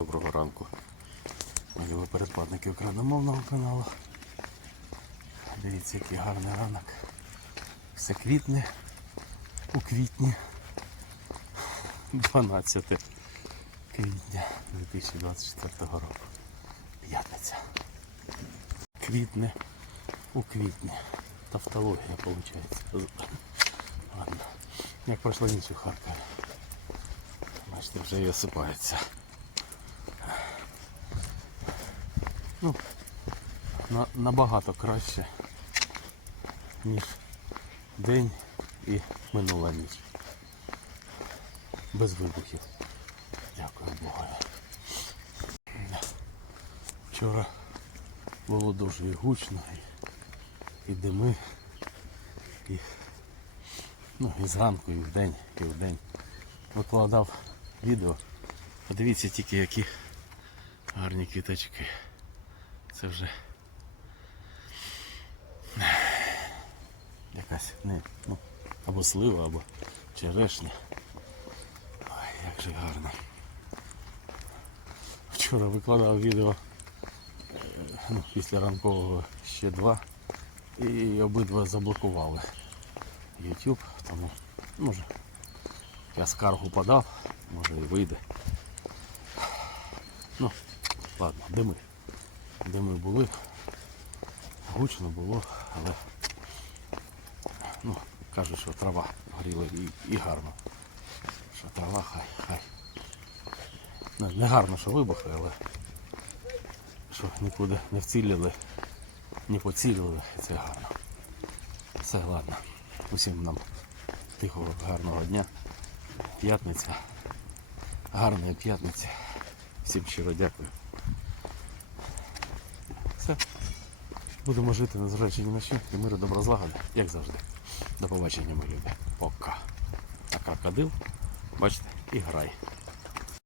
Доброго ранку. Мої передплатники україномовного каналу. Дивіться, який гарний ранок. Все квітне у квітні. 12 квітня 2024 року. П'ятниця. Квітне у квітні. Тавтологія виходить. Ладно. Як пройшла ніч у Харкові. Бачите, вже і осипається. Ну, на, набагато краще, ніж день і минула ніч. Без вибухів. Дякую Богу. Вчора було дуже і гучно, і, і дими, і, ну, і зранку, і вдень, і вдень. Викладав відео. Подивіться тільки які гарні квіточки. Це вже якась не, ну, або слива, або черешня. Ой, як же гарно. Вчора викладав відео е, ну, після ранкового ще два і обидва заблокували YouTube, тому може я скаргу подав, може і вийде. Ну, ладно, дими. Дими були, гучно було, але ну, кажуть, що трава горіла і, і гарно. Що трава хай, хай. Не, гарно, що вибухи, але що нікуди не вцілили, не поцілили, це гарно. Все ладно. Усім нам тихого, гарного дня. П'ятниця. Гарної п'ятниці. Всім щиро дякую. Все. Будемо жити, незважаючи ні на що, і миру добра злагоди, як завжди. До побачення, мої люди. Пока. А крокодил, бачите, і грай.